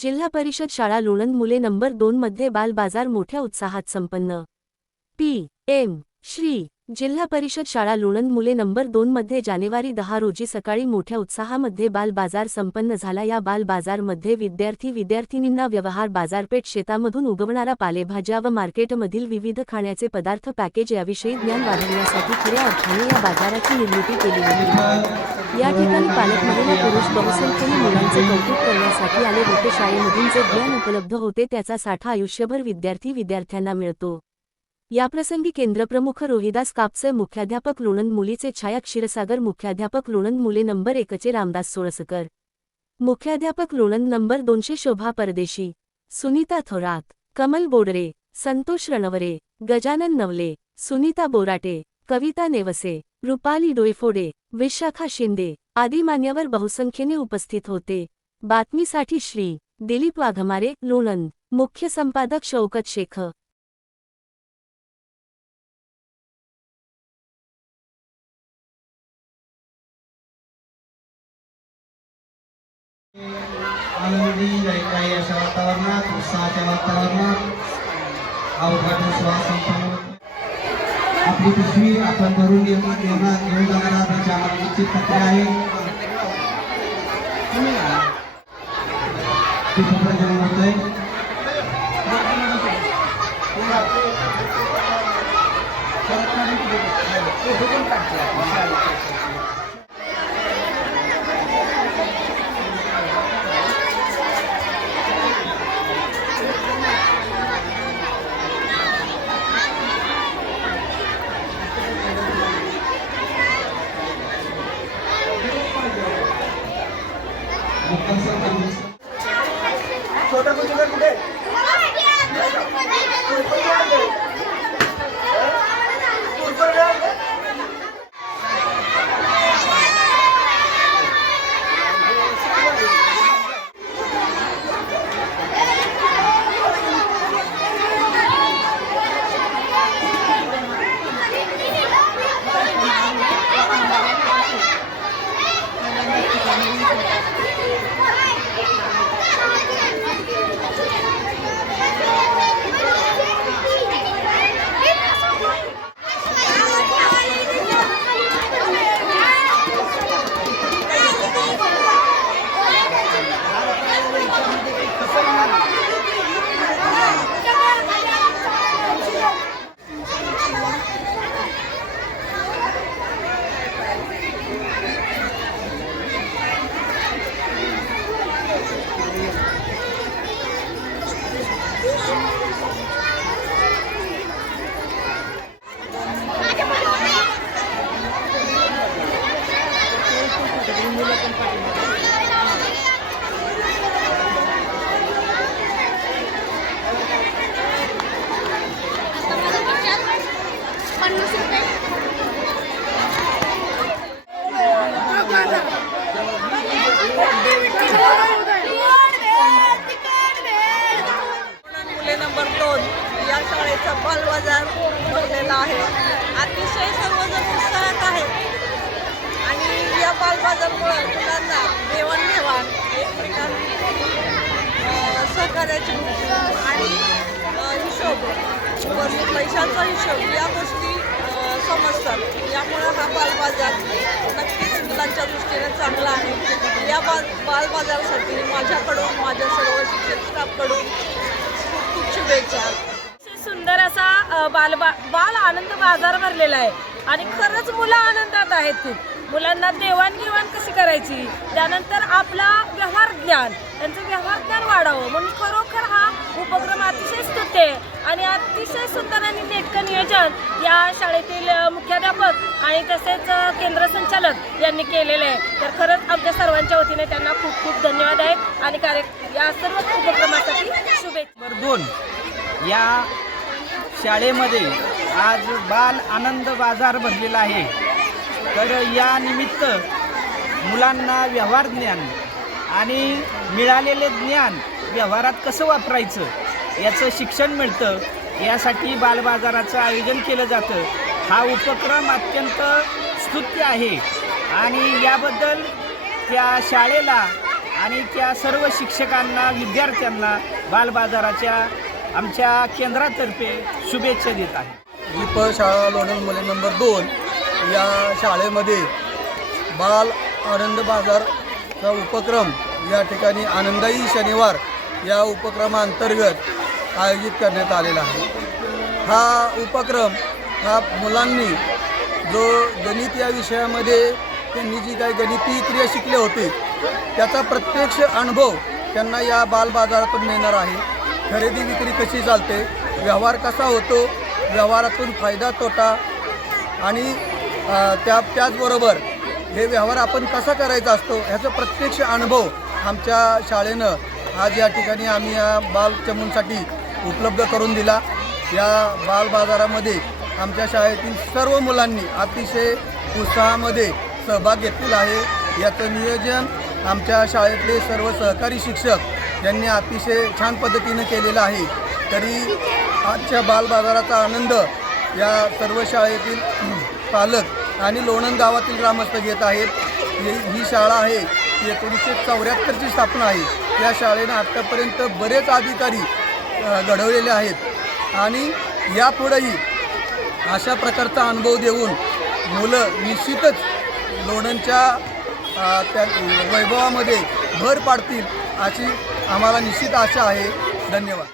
जिल्हा परिषद शाळा लोणंद मुले नंबर 2 मध्ये बाल बाजार मोठ्या उत्साहात संपन्न। पी.एम. श्री. जिल्हा परिषद शाळा लोणंद मुले नंबर 2 मध्ये जानेवारी 10 रोजी सकाळी मोठ्या उत्साहामध्ये बाल बाजार संपन्न झाला। या बाल बाजारमध्ये विद्यार्थिनींना व्यवहार बाजारपेठ, शेतामधून उगवणारा पालेभाज्या व मार्केटमधील विविध खाण्याचे पदार्थ, पॅकेज याविषयी ज्ञान वाढवण्यासाठी खऱ्या अर्थाने या बाजाराची निर्मिती केली होती। या ठिकाणी पालक, महिला, पुरुष बहुसंख्येने मुलांचे कौतुक करण्यासाठी आले होते। शाळेमधून जे ज्ञान उपलब्ध होते त्याचा साठा आयुष्यभर विद्यार्थ्यांना मिळतो। याप्रसंगी केंद्रप्रमुख रोहिदास कापसे, मुख्याध्यापक लोणंद मुलीचे छाया क्षीरसागर, मुख्याध्यापक लोणंद मुले नंबर 1 चे रामदास सोळसकर, मुख्याध्यापक लोणंद नंबर 2 शोभा परदेशी, सुनीता थोरात, कमल बोडरे, संतोष रणवरे, गजानन नवले, सुनीता बोराटे, कविता नेवसे, रुपाली डोईफोडे, विशाखा शिंदे आदी मान्यवर बहुसंख्येने उपस्थित होते। बातमीसाठी श्री. दिलीप वाघमारे, लोणंद। मुख्य संपादक शौकत शेख। आनंदी काही अशा वातावरणात, उत्साहाच्या वातावरणात उद्घाटन सोहळा संपन्न होतो। आपली पिशवी आपण भरून घेऊन जाणारा त्याची आम्हाला निश्चित खात्री आहे। प्रजन होतोय। छोटा कुछ कुठे मुले नंबर 2 या शाळेचा बाल बाजार भरलेला आहे। अतिशय सर्वजण उत्साहात आहेत आणि या बाल बाजारमुळे मुलांना देवाणघेवाण, एकमेकांना सहकार्याची वृत्ती आणि हिशोब, पैशांचा हिशोब या गोष्टी समजतात। यामुळे हा बाल बाजार नक्कीच मुलांच्या दृष्टीने चांगला आहे। या बाल बाजारासाठी माझ्याकडून, माझ्या सर्व शिक्षक स्टाफकडून खूप खूप शुभेच्छा। सुंदर असा बाल आनंद बाजार भरलेला आहे आणि खरंच मुलं आनंदात आहेत। खूप मुलांना देवाणघेवाण कशी करायची, त्यानंतर आपला व्यवहार ज्ञान, त्यांचं व्यवहार ज्ञान वाढावं म्हणून खरोखर हा उपक्रम अतिशय स्तुत्य आहे आणि अतिशय सुंदर आणि नेटकं नियोजन या शाळेतील मुख्याध्यापक आणि तसेच केंद्र संचालक यांनी केलेले आहे। तर खरंच आमच्या सर्वांच्या वतीने त्यांना खूप खूप धन्यवाद आहेत आणि या सर्व उपक्रमासाठी शुभेच्छा। नंबर 2 या शाळेमध्ये आज बाल आनंद बाजार भरलेला आहे। तर या निमित्त मुलांना व्यवहार ज्ञान आणि मिळालेले ज्ञान व्यवहारात कसं वापरायचं याचं शिक्षण मिळतं, यासाठी बालबाजाराचं आयोजन केलं जातं। हा उपक्रम अत्यंत स्तुत्य आहे आणि याबद्दल त्या शाळेला आणि त्या सर्व शिक्षकांना, विद्यार्थ्यांना बालबाजाराच्या आमच्या केंद्रातर्फे शुभेच्छा देत आहे. दीप शाळा लोणंद मुले नंबर 2 या शाळेमध्ये बाल आनंद बाजारचा उपक्रम या ठिकाणी आनंदाई शनिवार या उपक्रमाअंतर्गत आयोजित करण्यात आलेला आहे. हा उपक्रम हा मुलांनी जो गणित या विषयामध्ये त्यांनी जी काही गणिती क्रिया शिकले होते त्याचा प्रत्यक्ष अनुभव त्यांना या बालबाजारातून मिळणार आहे. खरेदी विक्री कशी चालते, व्यवहार कसा होतो, व्यवहारातून फायदा तोटा आणि त्याचबरोबर हे व्यवहार आपण कसा करायचा असतो ह्याचा प्रत्यक्ष अनुभव आमच्या शाळेनं आज या ठिकाणी आम्ही या बालचमूंसाठी उपलब्ध करून दिला. या बालबाजारामध्ये आमच्या शाळेतील सर्व मुलांनी अतिशय उत्साहामध्ये सहभाग घेतलेला आहे. याचं नियोजन आमच्या शाळेतले सर्व सहकारी शिक्षक यांनी अतिशय छान पद्धतीनं केलेलं आहे. तरी आजच्या बालबाजाराचा आनंद या सर्व शाळेतील पालक आणि लोणंद गावातील ग्रामस्थ घेत आहेत. ही शाळा आहे 1974ची स्थापना आहे. या शाळेनं आत्तापर्यंत बरेच अधिकारी घडवलेले आहेत आणि यापुढेही अशा प्रकारचा अनुभव देऊन मुलं निश्चितच लोणंदच्या त्या वैभवामध्ये भर पाडतील अशी आम्हाला निश्चित आशा आहे. धन्यवाद.